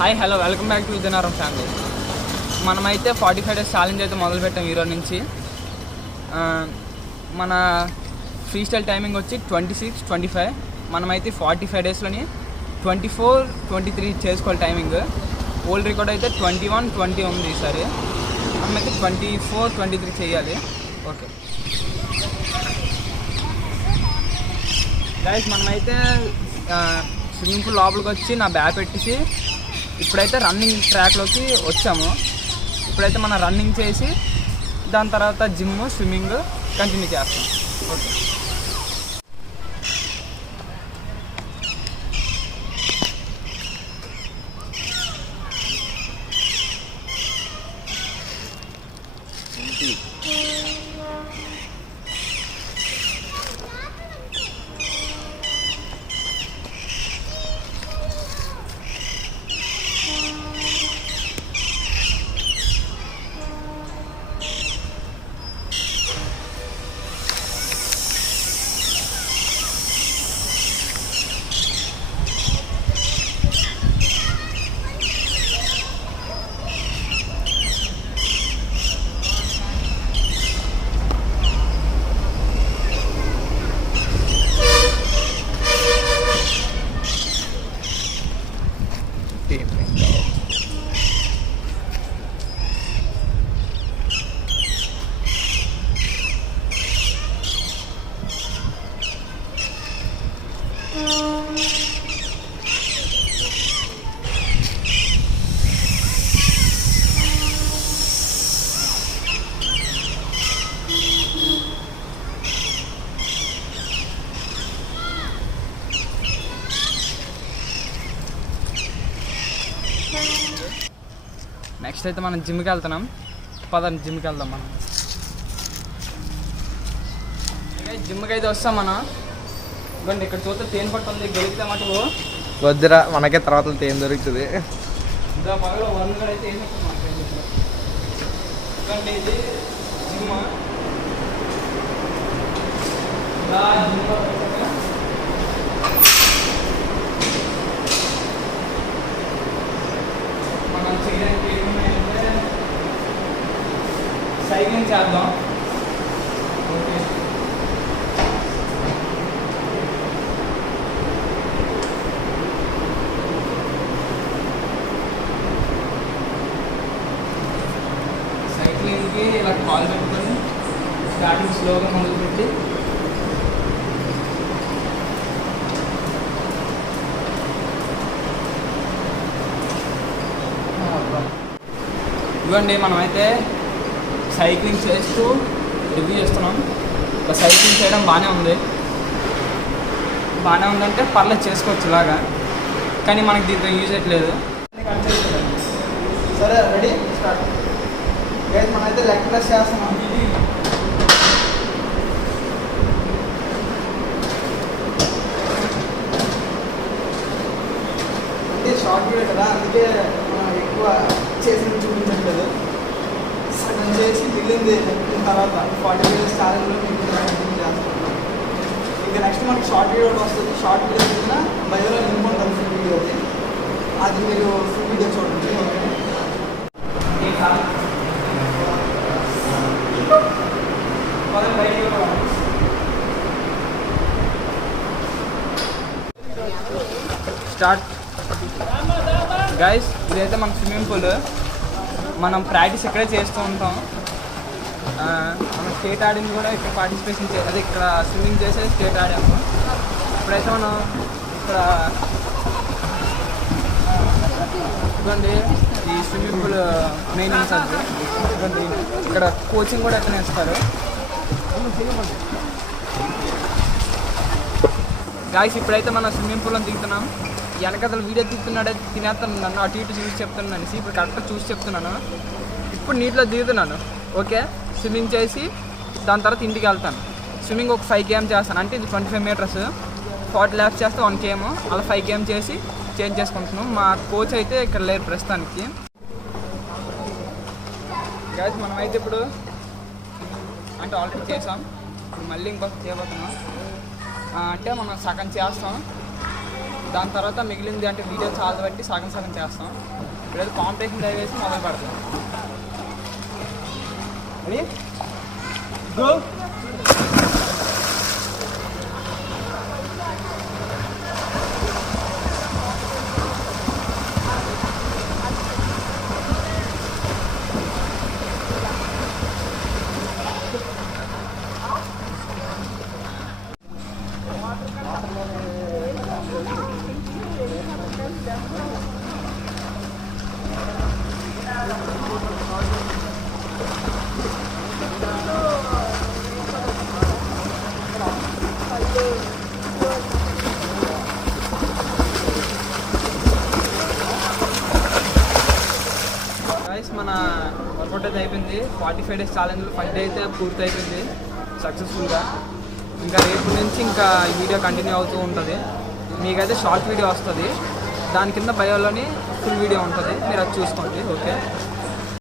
Hi hello welcome back to Vizianagaram family. మనమైతే 45 days challenge అయితే మొదలుపెట్టాం ఈరోజు నుంచి. మన ఫ్రీ స్టైల్ టైమింగ్ వచ్చి 26-25. మనమైతే 45 డేస్లోని 24-23 చేసుకోవాలి టైమింగ్. ఓల్డ్ రికార్డ్ అయితే 21-20 ఉంది ఈసారి. మనమైతే 24-23 చేయాలి. ఓకే గైస్, మనమైతే స్విమ్మింగ్ పూల్ లోపలికి వచ్చి నా బ్యాగ్ పెట్టేసి ఇప్పుడైతే రన్నింగ్ ట్రాక్లోకి వచ్చాము. ఇప్పుడైతే మనం రన్నింగ్ చేసి దాని తర్వాత జిమ్, స్విమ్మింగ్ కంటిన్యూ చేస్తాం. ఓకే నెక్స్ట్ అయితే మనం జిమ్కి వెళ్తున్నాం. పదండి జిమ్కి వెళ్దాం. మనం జిమ్కి అయితే వస్తాం. మనం ఇవ్వండి, ఇక్కడ చూస్తే తేనె పట్టు ఉంది. గెలిపితే మటుకు వద్దురా, మనకే తర్వాత తేనె దొరుకుతుంది. ఇంకా పగలో వన్ కూడా అయితే ఏం ఇవ్వండి. ఇది జిమ్. మనం చేయడానికి ఏమున్నాయంటే సైక్లింగ్ చేద్దాం. ఓకే సైక్లింగ్కి ఇలా కాల్ పెట్టుకొని స్టార్టింగ్ స్లోగా మొదలుపెట్టి ఇవ్వండి. మనమైతే సైక్లింగ్ చేస్తూ రివ్యూ చేస్తున్నాం. ఇంకా సైక్లింగ్ చేయడం బాగానే ఉందంటే పర్లేదు, చేసుకోవచ్చు ఇలాగా. కానీ మనకి దీంతో యూజ్ అయ్యట్లేదు. సరే రెడీ స్టార్ట్. మనమైతే లెగ్ ప్రెస్ చేస్తున్నాం. అంటే షార్ట్ వీడియో కదా, అందుకే ఎక్కువ చేసి చూపించట్లేదు. సగం చేసి మిగిలింది తర్వాత 40 డేస్ ఛాలెంజ్లో మీకు కంటిన్యూ చేస్తున్నాం. ఇంకా నెక్స్ట్ మనకి షార్ట్ వీడియో వస్తుంది. షార్ట్ వీడియో కింద బయోలో లింక్ ఉంటుంది ఫుల్ వీడియోది. అది మీరు ఫుల్ వీడియో చూడండి. Start guys. ఇదైతే మన స్విమ్మింగ్ పూల్. మనం ప్రాక్టీస్ ఇక్కడే చేస్తూ ఉంటాం. మనం స్టేట్ ఆడింది కూడా ఇక్కడ పార్టిసిపేషన్ అదే ఇక్కడ స్విమ్మింగ్ చేసే స్టేట్ ఆడాము. ఇప్పుడైతే మనం ఇక్కడ ఇవ్వండి ఈ స్విమ్మింగ్ పూల్ మెయిన్ ఇన్ఛార్జ్. ఇవ్వండి, ఇక్కడ కోచింగ్ కూడా ఎక్కడ ఇస్తారు. గాయస్, ఇప్పుడైతే మనం స్విమ్మింగ్ పూల్లో దిగుతున్నాం. వెనకతలు వీడియో తీస్తున్నాడే తినేస్తాను, నన్ను అటు ఇటు చూసి చెప్తున్నాను అనేసి ఇప్పుడు కరెక్ట్గా చూసి చెప్తున్నాను. ఇప్పుడు నీటిలో దిగుతున్నాను. ఓకే, స్విమ్మింగ్ చేసి దాని తర్వాత ఇంటికి వెళ్తాను. స్విమ్మింగ్ ఒక 5 km చేస్తాను. అంటే ఇది 25 meters, 40 laps చేస్తే 1 km, అలా 5 km చేసి చేంజ్ చేసుకుంటున్నాం. మా కోచ్ అయితే ఇక్కడ లేరు ప్రస్తుతానికి. గాయస్, మనమైతే ఇప్పుడు అంటే ఆల్రెడీ చేసాం, ఇప్పుడు మళ్ళీ ఇంకొక చేయబోతున్నాం. అంటే మనం సగం చేస్తాం. దాని తర్వాత మిగిలింది అంటే వీడియో చాలా బట్టి సగం సగం చేస్తాం. ఇప్పుడైతే కాంపిటీషన్ డ్రైవ్ వేసి మొదలు పెడతాం. Ready go. గైస్ మన వర్కౌట్ అయితే అయిపోయింది. 45 డేస్ ఛాలెంజ్ ఫస్ట్ డే అయితే పూర్తి అయిపోయింది సక్సెస్ఫుల్గా. ఇంకా రేపు నుంచి ఇంకా ఈ వీడియో కంటిన్యూ అవుతూ ఉంటుంది. మీకైతే షార్ట్ వీడియో వస్తుంది, దాని కింద బయోలోని ఫుల్ వీడియో ఉంటుంది, మీరు అది చూసుకోండి. ఓకే.